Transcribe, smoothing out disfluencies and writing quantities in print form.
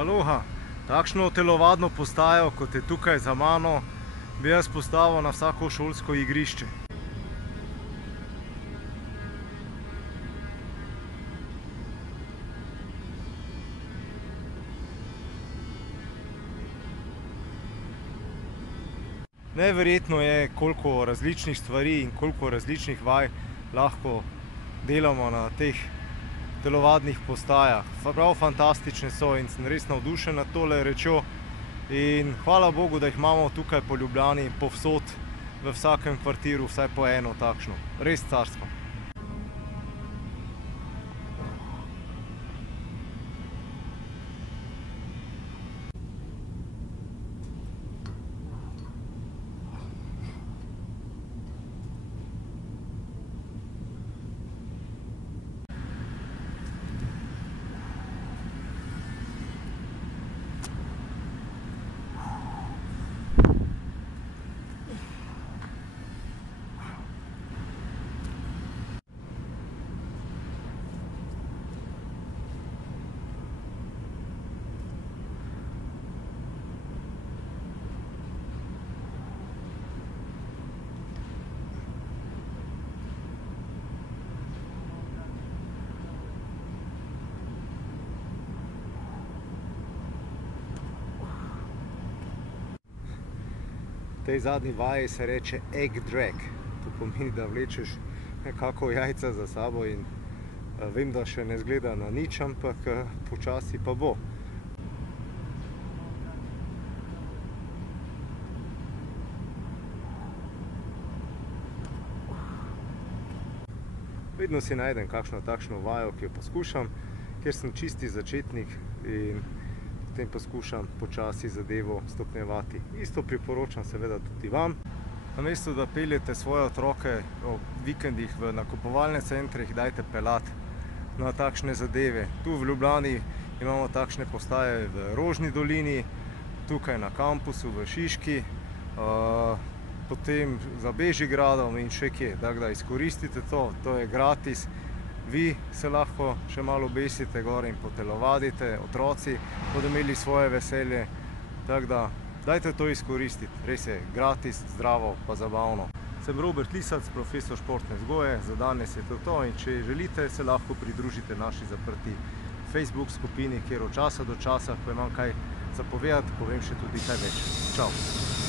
Aloha, takšno telovadno postajo, kot je tukaj za mano, bi jaz postavil na vsako šolsko igrišče. Neverjetno je, koliko različnih stvari in koliko različnih vaj lahko delamo na teh telovadnih postajah. Prav fantastične so in sem res navdušen nad tole rečjo. In hvala Bogu, da jih imamo tukaj po Ljubljani povsod, v vsakem kvartiru, vsaj po eno takšno. Res carsko. Tej zadnji vaji se reče egg drag. To pomeni, da vlečeš nekako jajca za sabo in vem, da še ne zgleda na nič, ampak počasi pa bo. Vedno si najdem kakšno takšno vajo, ki jo poskušam, ker sem čisti začetnik in potem poskušam počasi zadevo stopnjevati. Isto priporočam seveda tudi vam. Namesto da peljete svoje otroke ob vikendih v nakupovalne centre, jih dajte peljati na takšne zadeve. Tu v Ljubljani imamo takšne postaje v Rožni dolini, tukaj na kampusu v Šiški, potem za Bežigradom in še kje. Tako da izkoristite to, to je gratis. Vi se lahko še malo besite gor in potelovadite, otroci bodo imeli svoje veselje, tako da dajte to izkoristiti, res je gratis, zdravo pa zabavno. Sem Robert Lisac, profesor športne vzgoje, za danes je to in če želite, se lahko pridružite naši zaprti Facebook skupini, kjer od časa do časa, ko imam kaj zapovedati, povem še tudi kaj več. Čau!